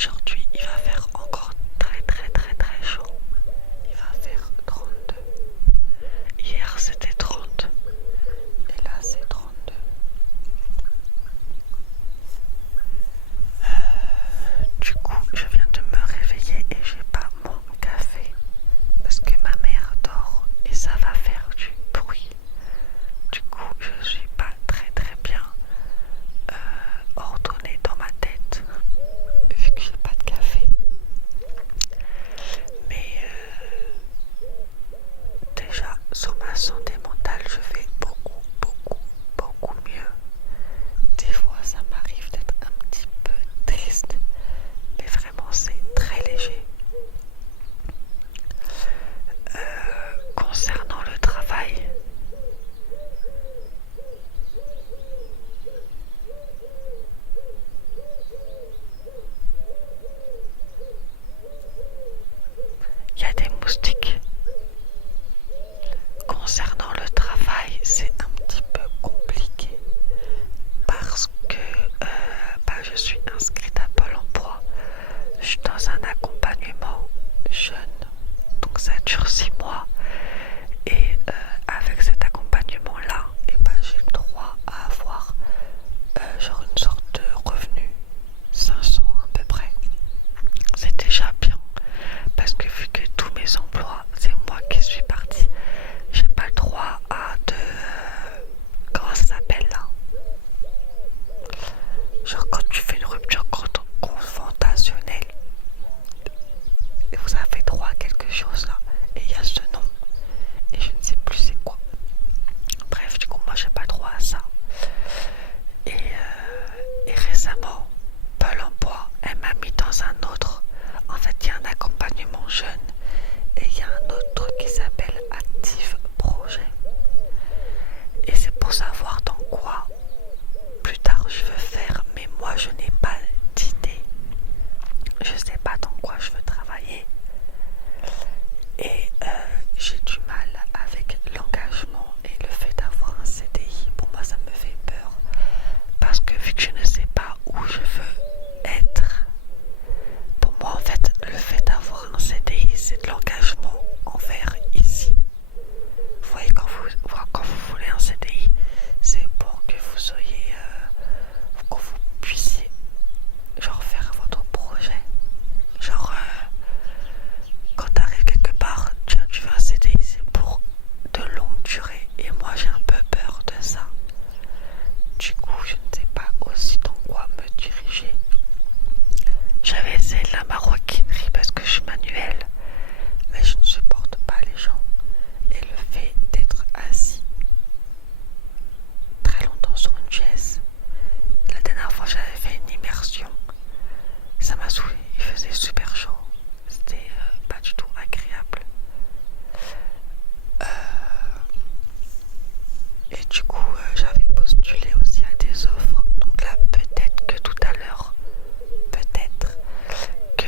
aujourd'hui, il va faire encore très très très très chaud. Il va faire 32. Hier c'était 30 et là c'est 32. Du coup, je viens de me réveiller et j'ai pas mon café parce que ma mère dort et ça va faire du bruit. Du coup, je suis pas très très bien ordonnée dans ma tête vu que j'ai pas de café. Mais déjà sur ma santé mentale, je vais beaucoup mieux. Des fois, ça m'arrive d'être un petit peu triste, mais vraiment c'est très léger. Concernant le travail, il y a des moustiques. Concernant le travail, c'est un petit peu compliqué parce que je suis inscrite à Pôle emploi. Je suis dans un accompagnement jeune, donc ça dure 6 mois. Et avec cet accompagnement-là, j'ai le droit à avoir genre une sorte de revenu 500 à peu près. C'est déjà bien parce que vu que tous mes emplois, c'est moi qui suis partie, j'ai pas le droit à de... comment ça s'appelle là? Genre quand tu fais une rupture confrontationnelle et vous avez droit à quelque chose là et il y a ce nom et je ne sais plus c'est quoi. Bref, du coup moi j'ai pas droit à ça. Et récemment, Pôle emploi, elle m'a mis dans un autre. En fait, il y a un accompagnement jeune et il y a un autre qui s'appelle Active Projet. Et c'est pour savoir dans quoi plus tard je veux faire, mais moi je n'ai pas d'idée. Je sais pas dans quoi je veux travailler. Et j'ai du mal avec l'engagement et le fait d'avoir un CDI. Pour moi, ça me fait peur. Parce que vu que je ne sais pas où je veux être, pour moi, en fait, le fait d'avoir un CDI, c'est de l'engagement envers ici. Vous voyez, quand vous voulez un CDI, c'est pour que vous soyez, que vous puissiez, genre, faire votre projet. Genre, quand tu arrives quelque part, tu veux un CDI, c'est pour de longue durée. Et moi, j'ai un peu peur de ça. Du coup, je ne sais pas aussi dans quoi me diriger. J'avais essayé de la maroquinerie parce que je suis manuelle, mais je ne supporte pas les gens. Et le fait d'être assis très longtemps sur une chaise. La dernière fois, j'avais fait une immersion. Ça m'a saoulé. Il faisait super chaud. C'était pas du tout agréable. Et du coup, j'avais postulé aussi à des offres. Donc là, peut-être que tout à l'heure, peut-être que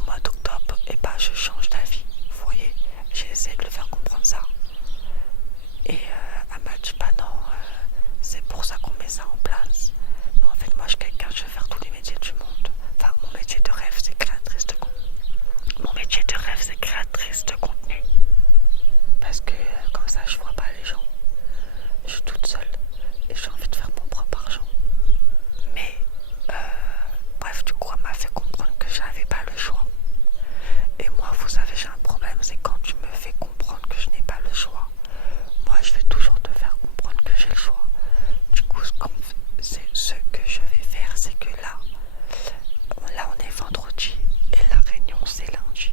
au mois d'octobre, et bah je change d'avis. Vous voyez, j'ai essayé de le faire comprendre ça. Et elle m'a dit bah non, c'est pour ça qu'on met ça en place. Mais en fait moi je suis quelqu'un, je vais faire tous les métiers du monde. Enfin mon métier de rêve c'est créatrice de contenu. Mon métier de rêve c'est créatrice de contenu. Parce que comme ça je vois pas les gens. Je suis toute seule et j'ai envie de faire mon propre argent. Mais bref, du coup elle m'a fait comprendre que j'avais pas le choix. Et moi vous savez j'ai un problème, c'est quand tu me fais comprendre que je n'ai pas le choix. Moi je vais toujours te faire comprendre que j'ai le choix. Du coup ce que je vais faire c'est que là on est vendredi et la réunion c'est lundi.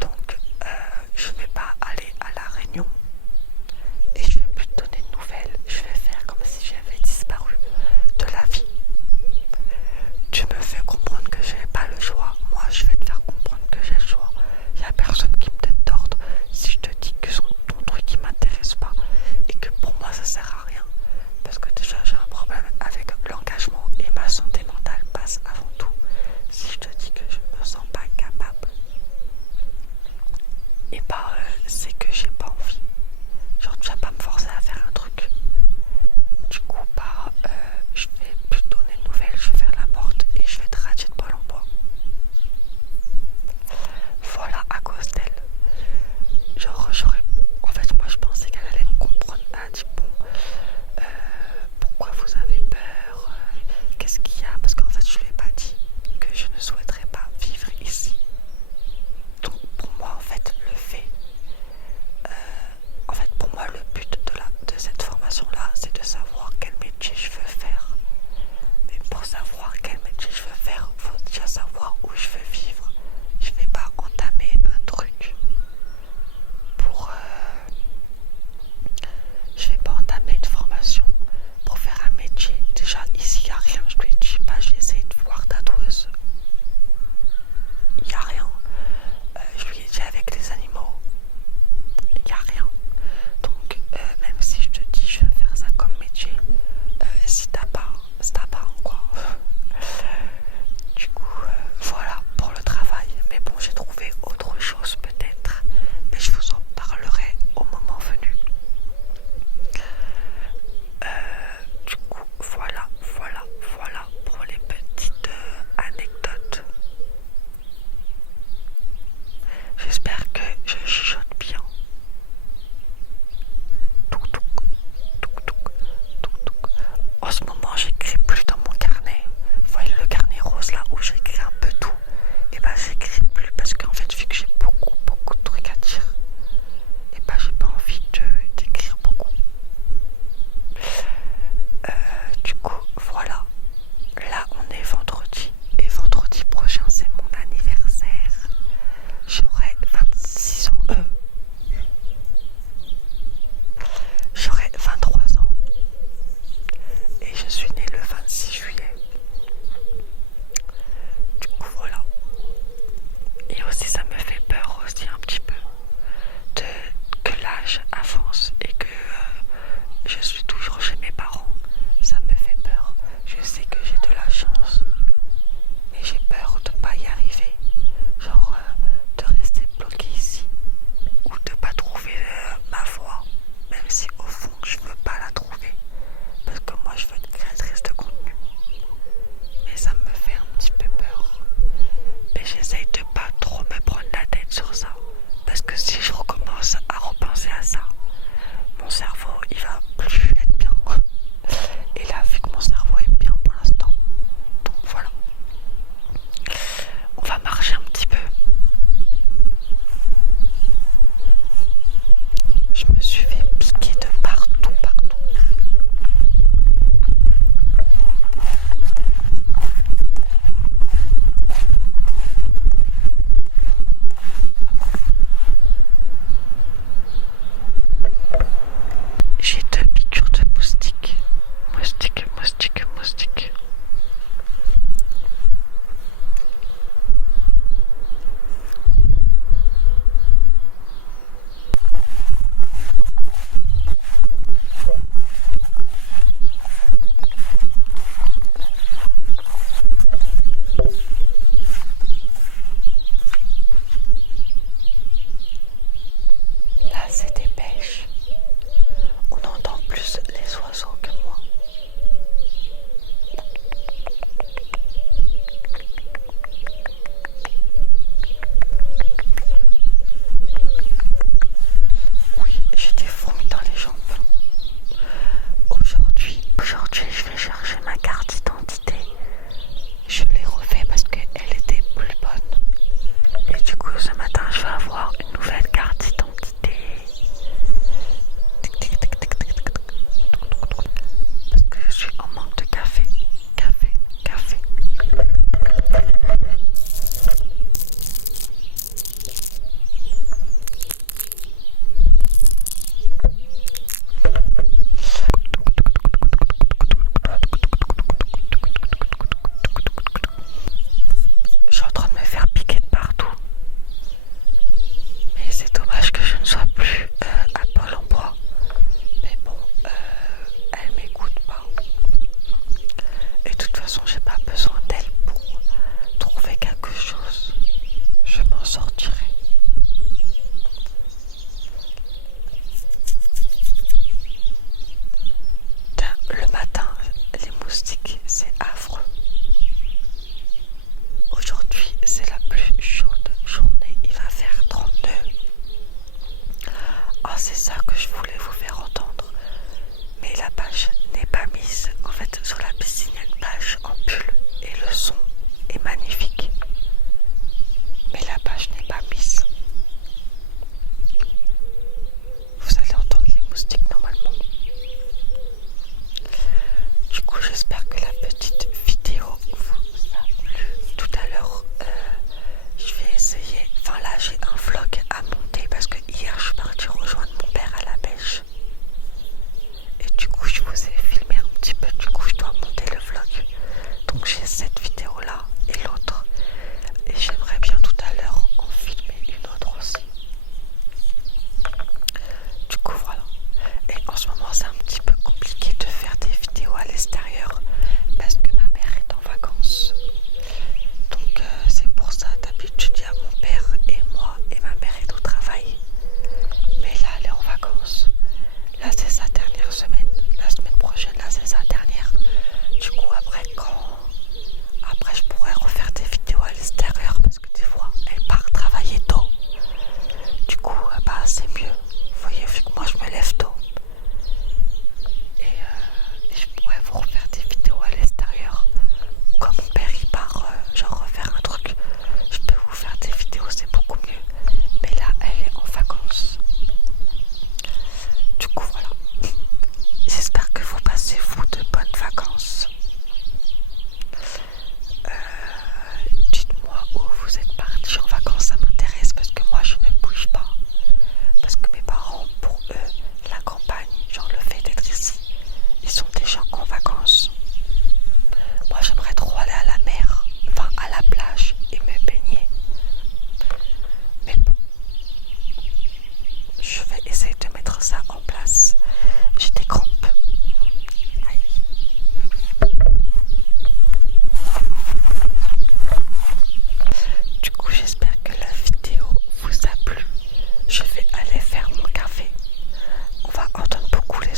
Donc je vais pas aller à la réunion et je vais plus te donner de nouvelles. Je vais faire comme si j'avais disparu de la vie. Tu me fais comprendre que j'ai pas le choix.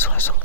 60